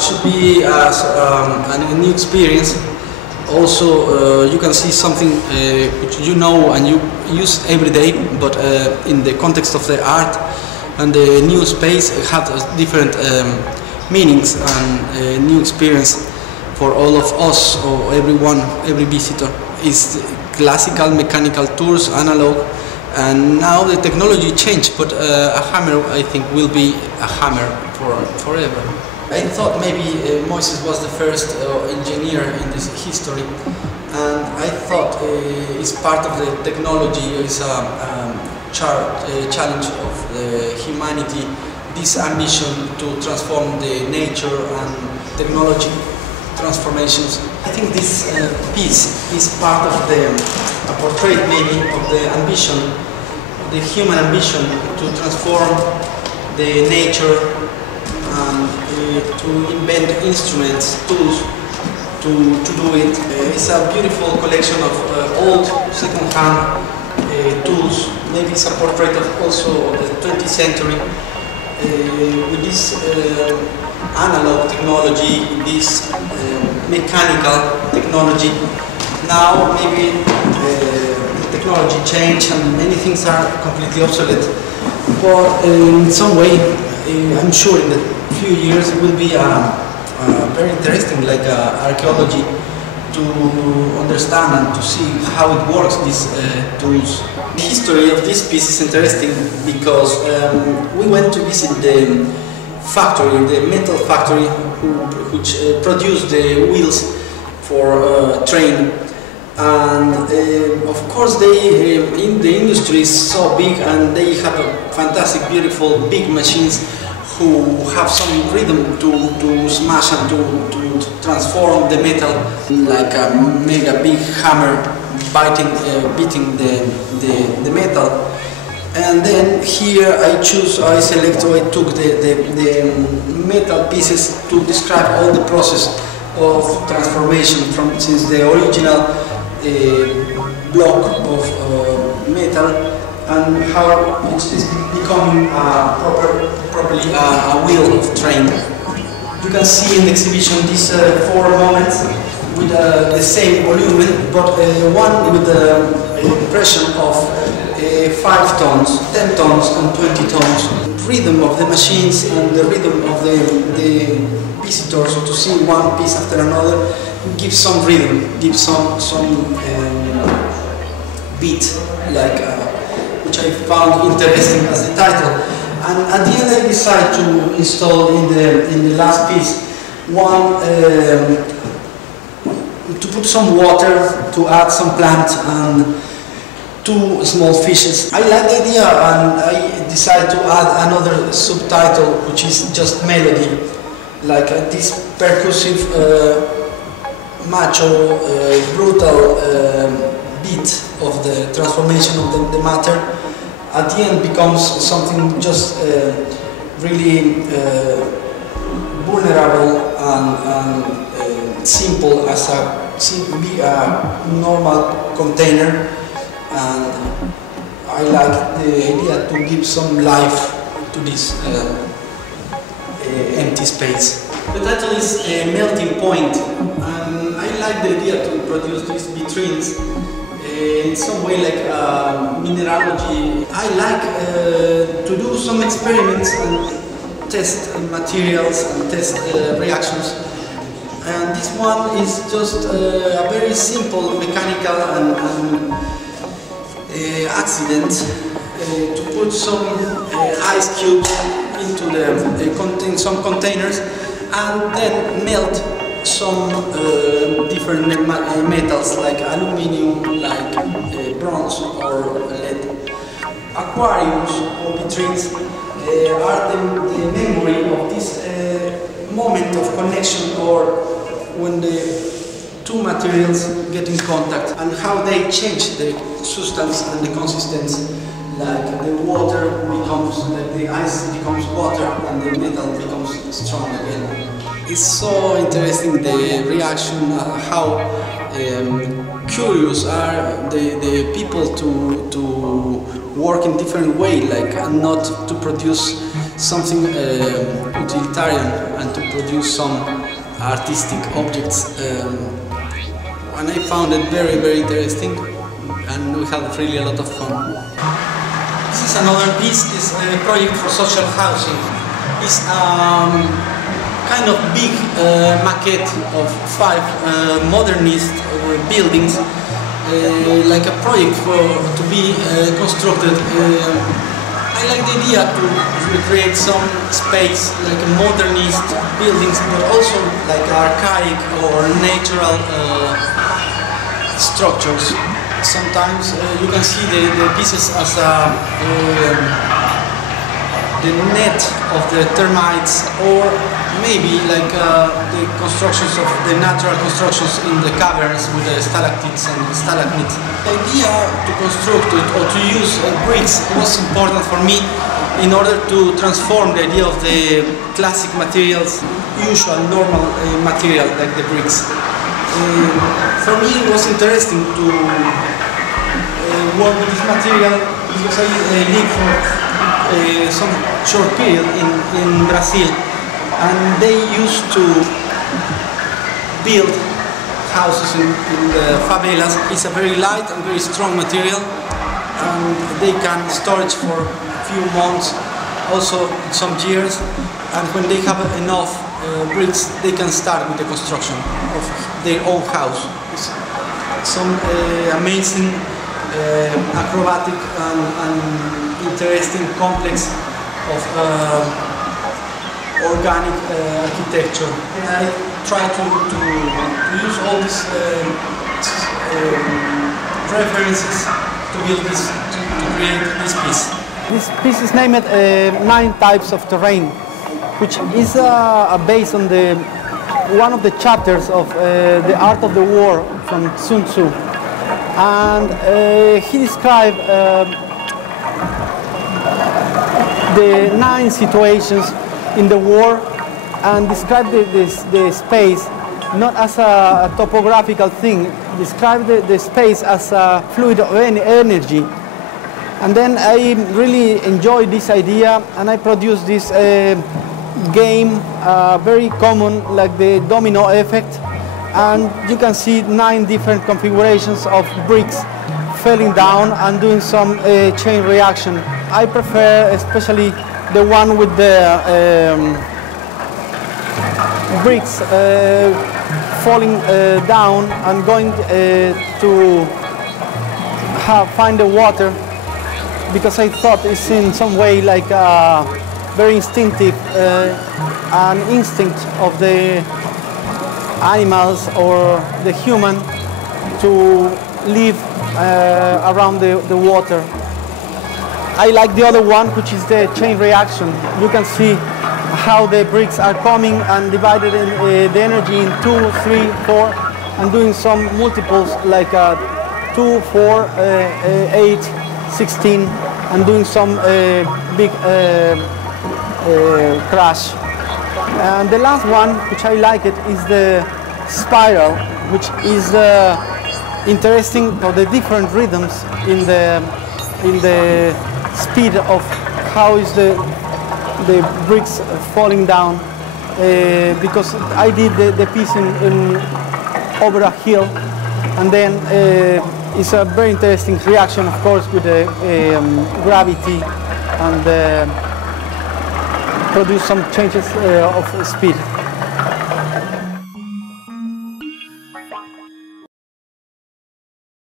should be a new experience. Also, you can see something which you know and you use every day, but in the context of the art and the new space, it has different meanings and new experience for all of us or everyone, every visitor. It's classical mechanical tours, analog, and now the technology changed, but a hammer, I think, will be a hammer forever. I thought maybe Moises was the first engineer in this history, and I thought it's part of the technology, it's a challenge of humanity, this ambition to transform the nature and technology transformations. I think this piece is part of a portrait maybe of the ambition, the human ambition to transform the nature and to invent instruments, tools to do it. It's a beautiful collection of old second-hand tools. Maybe it's a portrait of also the 20th century with this analog technology, this mechanical technology. Now maybe technology changed and many things are completely obsolete. But in some way, I'm sure in a few years it will be very interesting, like archaeology, to understand and to see how it works, these tools. The history of this piece is interesting because we went to visit the factory, the metal factory, which produced the wheels for train. And of course in the industry is so big, and they have a fantastic, beautiful, big machines who have some rhythm to smash and to transform the metal, like a mega big hammer beating the metal. And then here I took the metal pieces to describe all the process of transformation since the original block of metal and how it is becoming properly a wheel of train. You can see in the exhibition these 4 moments with the same volume, but one with the impression of 5 tones, 10 tones and 20 tones. Rhythm of the machines and the rhythm of the visitors, to see one piece after another, gives some rhythm, gives some beat, like which I found interesting as the title. And at the end I decided to install in the last piece one to put some water, to add some plants and 2 small fishes. I like the idea, and I decided to add another subtitle, which is just melody, like this percussive, macho, brutal beat of the transformation of the matter. At the end becomes something just really vulnerable and simple as a normal container. And I like the idea to give some life to this empty space. The title is Melting Point, and I like the idea to produce these vitrines in some way like mineralogy. I like to do some experiments and test materials and test reactions. And this one is just a very simple mechanical and accident to put some ice cubes into some containers and then melt some different metals like aluminium, like bronze or lead. Aquariums or vitrines are the memory of this moment of connection, or when the 2 materials get in contact and how they change the substance and the consistency. Like the water becomes, the ice becomes water and the metal becomes strong again. It's so interesting, the reaction, how curious are the people to work in different way, like not to produce something utilitarian and to produce some artistic objects. And I found it very, very interesting, and we had really a lot of fun. This is another piece, is a project for social housing. It's kind of big maquette of 5 modernist buildings, like a project to be constructed. I like the idea to recreate some space, like modernist buildings, but also like archaic or natural structures. Sometimes you can see the pieces as the net of the termites, or maybe like the constructions of the natural constructions in the caverns with the stalactites and stalagmites. The idea to construct it or to use bricks was important for me in order to transform the idea of the classic materials, usual, normal material like the bricks. For me it was interesting to work with this material because I lived for some short period in Brazil, and they used to build houses in the favelas. It's a very light and very strong material, and they can store it for a few months, also some years, and when they have enough bricks, they can start with the construction of their own house. It's some amazing acrobatic and interesting complex of organic architecture. And I try to use all these references to build this, to create this piece. This piece is named 9 Types of Terrain, which is based on one of the chapters of The Art of the War from Sun Tzu. And he described the 9 situations in the war, and described the space not as a topographical thing, described the space as a fluid of energy. And then I really enjoyed this idea, and I produced this game, very common, like the domino effect. And you can see 9 different configurations of bricks falling down and doing some chain reaction. I prefer especially the one with the bricks falling down and going to find the water, because I thought it's in some way like a very instinctive an instinct of the animals or the human to live around the water. I like the other one, which is the chain reaction. You can see how the bricks are coming and divided in the energy in 2, 3, 4, and doing some multiples like 2, 4, 8, 16, and doing some big crash. And the last one, which I like it, is the spiral, which is interesting for the different rhythms in the speed of how is the bricks falling down. Because I did the piece over a hill, and then it's a very interesting reaction, of course, with the gravity, and produce some changes of speed.